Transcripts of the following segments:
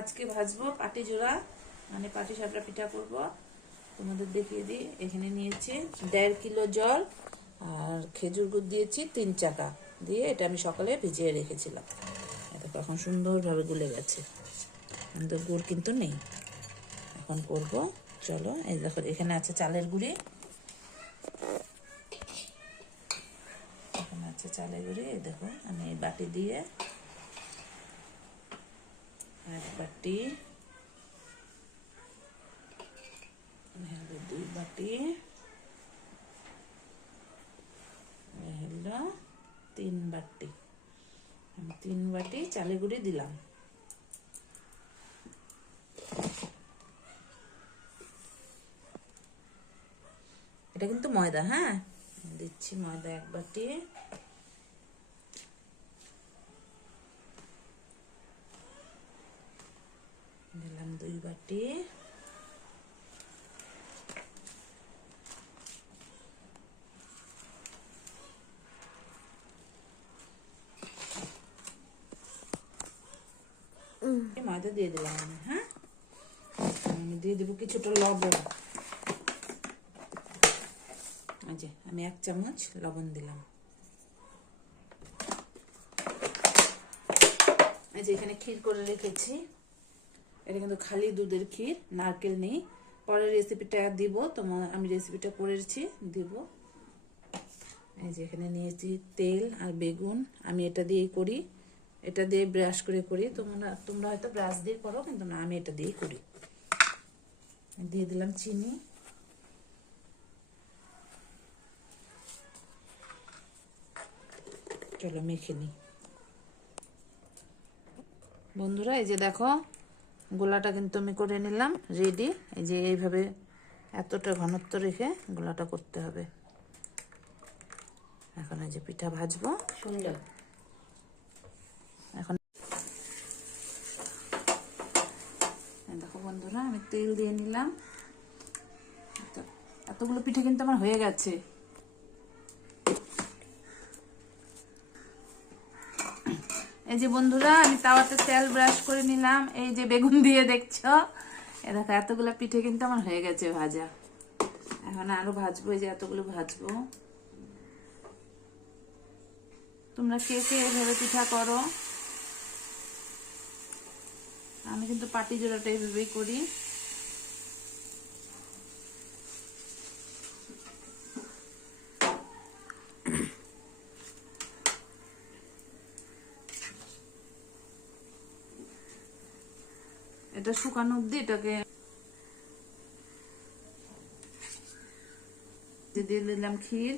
আজকে ভাজবো পাটি জোড়া, মানে পাটি সাপটা পিঠা করব। তোমাদের দেখিয়ে দিই। এখানে নিয়েছি 1.5 কিলো জল আর খেজুর গুড় দিয়েছি 3 চাকা দিয়ে, এটা আমি সকালে ভিজিয়ে রেখেছিলাম। এটা এখন সুন্দরভাবে গুলে গেছে, কিন্তু গুড় কিন্তু নেই। এখন করব, চলো। এই দেখো এখানে আছে চালের গুঁড়ি, এখানে আছে চালের গুঁড়ি। এই দেখো আমি এই বাটি দিয়ে 1 বাটি, 2 বাটি, 3 বাটি। আমি 3 বাটি চালের গুঁড়ি দিলাম। এটা কিন্তু ময়দা, হ্যাঁ। দিচ্ছি ময়দা 1 বাটি, দিলাম 2 বাটি, ময়দা দিয়ে দিলাম আমি। হ্যাঁ, আমি দিয়ে দেবো কিছুটা লবণ। আমি 1 চামচ লবণ দিলাম। এই যে এখানে ক্ষীর করে রেখেছি, এটা কিন্তু খালি দুধের ক্ষীর, নারকেল নেই। পরে রেসিপিটা দিব, তোমার আমি রেসিপিটা করেছি, দিব। এই যে এখানে নিয়েছি তেল আর বেগুন, আমি এটা দিয়েই করি, এটা দিয়ে ব্রাশ করে করি। তোমরা হয়তো ব্রাশ দিয়ে করো, কিন্তু না, আমি এটা দিয়েই করি। দিয়ে দিলাম চিনি, চলো মেখে নিই। বন্ধুরা এই যে দেখো, গোলাটা কিন্তু আমি করে নিলাম, রেডি। এই যে এইভাবে এতটা ঘনত্ব রেখে গোলাটা করতে হবে। এখন এই যে পিঠা ভাজবো সুন্দর। এখন দেখো বন্ধুরা, আমি তেল দিয়ে নিলাম। এতগুলো পিঠা কিন্তু আমার হয়ে গেছে। এই যে বন্ধুরা, আমি তাওয়াতে তেল ব্রাশ করে নিলাম, এই যে বেগুন দিয়ে দেখছো। এ দেখো এতগুলো পিঠে কিন্তু আমার হয়ে গেছে ভাজা। এখন আরো ভাজবো, এই যে এতগুলো ভাজবো। তোমরা কে কে এভাবে পিঠা করো? আমি কিন্তু পাটি জোড়াটা এইভাবেই করি। এটা শুকানো অব্দি এটাকে দিয়ে দিলাম ক্ষীর,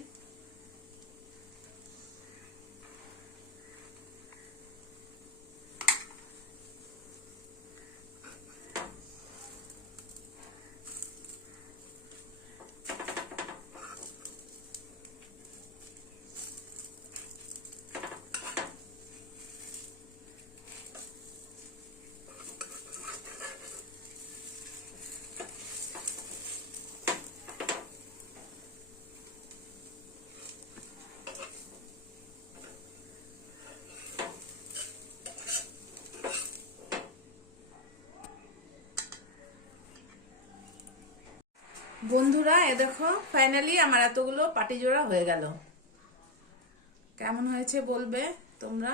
বন্ধুরা এ দেখো ফাইনালি আমার এতগুলো পাটি জোড়া হয়ে গেল। কেমন হয়েছে বলবে তোমরা।